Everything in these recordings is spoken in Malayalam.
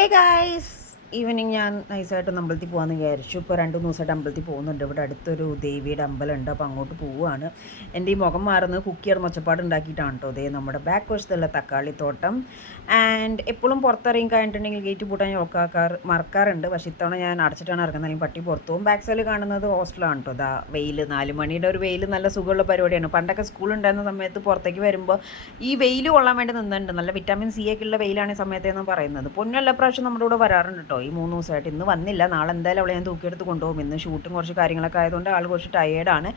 ഏ ഗായ്സ് ഈവനിങ് ഞാൻ നൈസായിട്ട് അമ്പലത്തിൽ പോകാമെന്ന് വിചാരിച്ചു. ഇപ്പോൾ 2-3 ദിവസമായിട്ട് അമ്പലത്തിൽ പോകുന്നുണ്ട്. ഇവിടെ അടുത്തൊരു ദേവിയുടെ അമ്പലമുണ്ട്, അപ്പോൾ അങ്ങോട്ട് പോവുകയാണ്. എൻ്റെ ഈ മുഖം മാറുന്നത് കുക്ക് ചെയ്യണം ഒച്ചപ്പാട് ഉണ്ടാക്കിയിട്ടാണ് കേട്ടോ. അതേ നമ്മുടെ ബാക്ക് വശത്തുള്ള തക്കാളിത്തോട്ടം. ആൻഡ് എപ്പോഴും പുറത്തിറങ്ങി കഴിഞ്ഞിട്ടുണ്ടെങ്കിൽ ഗേറ്റ് പൂട്ടാൻ ഞാൻ മറക്കാറുണ്ട്. പക്ഷേ ഇത്തവണ ഞാൻ അടച്ചിട്ടാണ് ഇറങ്ങുന്നത്, അല്ലെങ്കിൽ പട്ടി പുറത്തു പോകും. ബാക്ക് സൈഡിൽ കാണുന്നത് ഹോസ്റ്റലാണ് കേട്ടോ. അതാ വെയിൽ, 4 മണിയുടെ ഒരു വെയിൽ നല്ല സുഖമുള്ള പരിപാടിയാണ്. പണ്ടൊക്കെ സ്കൂൾ ഉണ്ടായിരുന്ന സമയത്ത് പുറത്തേക്ക് വരുമ്പോൾ ഈ വെയിൽ കൊള്ളാൻ വേണ്ടി നിന്നിട്ടുണ്ട്. നല്ല വിറ്റാമിൻ സി ഒക്കെ ഉള്ള വെയിലാണ് ഈ സമയത്തെന്ന് പറയുന്നത്. പൊന്നെല്ലാ പ്രാവശ്യം നമ്മുടെ കൂടെ വരാറുണ്ട് കേട്ടോ. ഈ 3 ദിവസമായിട്ട് ഇന്ന് വന്നില്ല. നാളെ എന്തായാലും അവളെ ഞാൻ തൂക്കിയെടുത്ത് കൊണ്ടുപോകും. ഇന്ന് ഷൂട്ടും കുറച്ച് കാര്യങ്ങളൊക്കെ ആയതുകൊണ്ട് ആൾ കുറച്ച് ടയേർഡാണ്.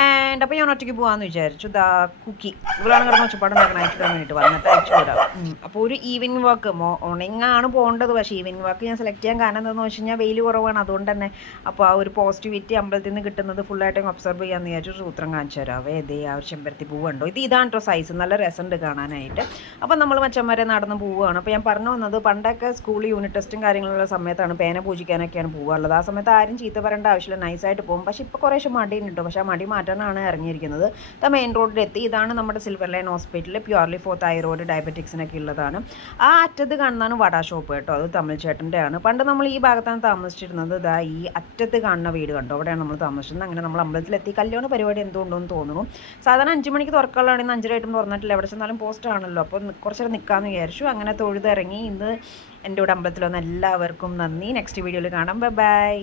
ആൻഡ് അപ്പോൾ ഞാൻ ഒറ്റയ്ക്ക് പോകാമെന്ന് വിചാരിച്ചു. ദാ കുക്കി ഇവളാണ് കിടന്ന് ഒച്ചപ്പാടുണ്ടാക്കണം, അയച്ചിടാൻ വേണ്ടിയിട്ട് വന്നിട്ട് അയച്ചു വിടാം. അപ്പോൾ ഒരു ഈവനിങ് വാക്ക് മോർണിംഗ് ആണ് പോകേണ്ടത്. പക്ഷേ ഈവനിങ് വാക്ക് ഞാൻ സെലക്ട് ചെയ്യാൻ കാരണം എന്താണെന്ന് വെച്ച് കഴിഞ്ഞാൽ വെയിൽ കുറവാണ്, അതുകൊണ്ട് തന്നെ. അപ്പോൾ ആ ഒരു പോസിറ്റിവിറ്റി അമ്പലത്തിൽ നിന്ന് കിട്ടുന്നത് ഫുള്ളായിട്ട് ഒബ്സർവ് ചെയ്യാമെന്ന് വിചാരിച്ചു. സൂത്രം കാണിച്ചു തരാവേ. ഇതേ ആ ഒരു ചെമ്പരത്തി പൂവുണ്ടോ, ഇതാണ് കേട്ടോ സൈസ്, നല്ല രസമുണ്ട് കാണാനായിട്ട്. അപ്പോൾ നമ്മൾ മച്ചന്മാരെ നടന്ന് പോവുകയാണ്. അപ്പോൾ ഞാൻ പറഞ്ഞു വന്നത്, പണ്ടൊക്കെ സ്കൂൾ യൂണിറ്റ് ടെസ്റ്റും കാര്യങ്ങളുള്ള സമയത്താണ് പേന പൂജിക്കാനൊക്കെയാണ് പോകാറുള്ളത്. ആ സമയത്ത് ആരും ചീത്ത പറയേണ്ട ആവശ്യമില്ല, നൈസായിട്ട് പോകും. പക്ഷേ ഇപ്പോൾ കുറേശ്ശെ മടിയുണ്ട് കേട്ടോ. പക്ഷേ ആ മടി മാറ്റാനാണ് ഇറങ്ങിയിരിക്കുന്നത്. മെയിൻ റോഡിലെത്തി. ഇതാണ് നമ്മുടെ silver line hospital, purely for thyroid ഡയബറ്റിക്സിനൊക്കെ ഉള്ളതാണ്. ആ അറ്റത്ത് കാണുന്നതാണ് വട ഷോപ്പ് കേട്ടോ, അത് തമിഴ് ചേട്ടൻ്റെ ആണ്. പണ്ട് നമ്മൾ ഈ ഭാഗത്താണ് താമസിച്ചിരുന്നത്. ഇതാ ഈ അറ്റത്ത് കാണുന്ന വീട് കണ്ടോ, അവിടെയാണ് നമ്മൾ താമസിച്ചിരുന്നത്. അങ്ങനെ നമ്മൾ അമ്പലത്തിലെത്തി. കല്യാണ പരിപാടി എന്തുകൊണ്ടോന്ന് തോന്നുന്നു. സാധാരണ 5 മണിക്ക് തുറക്കാനുള്ളതാണെങ്കിൽ 5:30 തുറന്നിട്ടില്ല. എവിടെ ചെന്നാലും പോസ്റ്റ് ആണല്ലോ, അപ്പോൾ കുറച്ച് നേരം നിൽക്കാമെന്ന് വിചാരിച്ചു. അങ്ങനെ തൊഴുതിറങ്ങി. ഇന്ന് എൻ്റെ കൂടെ അമ്പലത്തിൽ വന്ന എല്ലാവർക്കും നന്ദി. നെക്സ്റ്റ് വീഡിയോയിൽ കാണാം. Bye bye.